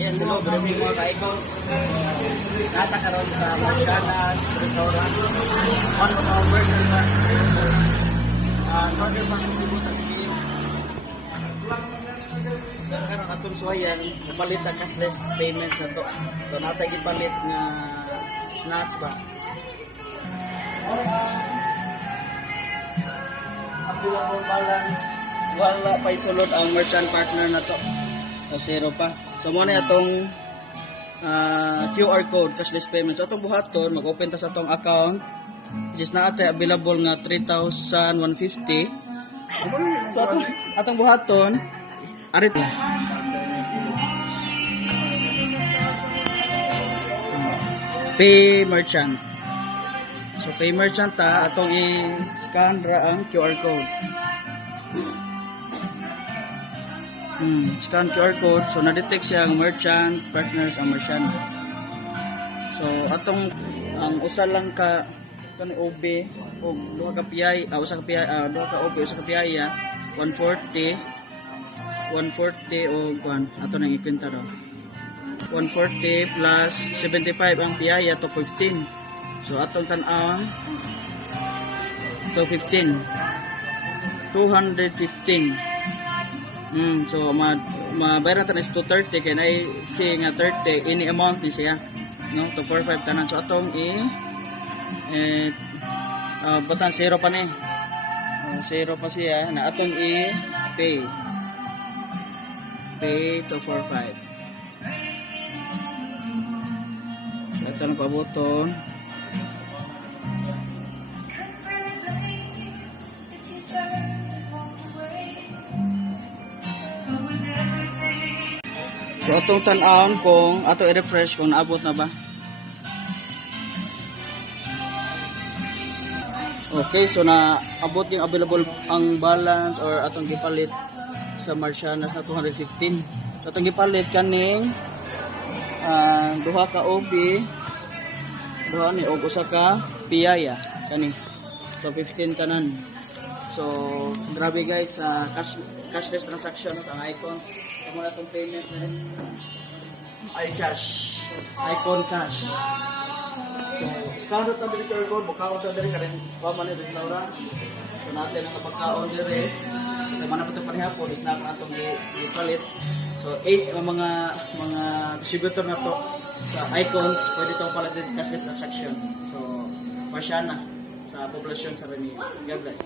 Yes, hello, good evening mga ka-icons. Natakaroon sa Marcianas Restaurant. One of our workers na Northern Bank Cebu sa Pilipinas. So, karon atong suwayan, napalit ang cashless payments na to. So, natay gipalit nga snacks ba? Available balance, wala pa isulod ang merchant partner na to. O zero pa. So muna itong QR code, cashless payment. So itong buhaton, mag-open ta sa itong account. Which is na ate available nga 3,150. So atong buhaton, arit. Pay merchant. So pay merchant ta, atong i-scan ra ang QR code. Scan QR code, so na-detect siya ang merchant, partners ang merchant. So atong ang usa lang ka kan OB o duha ka PI, usa ka PI, duha ka OB, usa ka PI 140 o kuan ato nang ikwenta raw. 140 plus 75 ang PI ato 15. So atong tan-aw to 15. 215. So mabayaran tanan is 230 kay nay fee nga 30 ini amount ni siya no to 45 tanan. So atong batan zero pa ni. Zero pa siya na atong pay to 45. Ito na pabuton. So atong tan-awon kung ato i-refresh kung naabot na ba. Okay, so naabot yung available ang balance or atong gipalit sa Marcianas na 215. So atong gipalit kaning duha ka OB, duha ni og usa ka PI kani. So 15 tanan. So grabe guys, cashless transaction ang icons. Kamo na itong payment na rin. iCash. Icon Cash. So, scan na tabi ito record. Bukawon tabi rin ka rin. Paman yung restaurant. So, natin ang kapagkaon din rin. So, mana po ito panihapon. Is na ako na itong ipalit. So, 8 mga distributor na to sa icons. Pwede itong palitin cashless transaction. So, Marcianas sa populasyon sa Remy. God bless.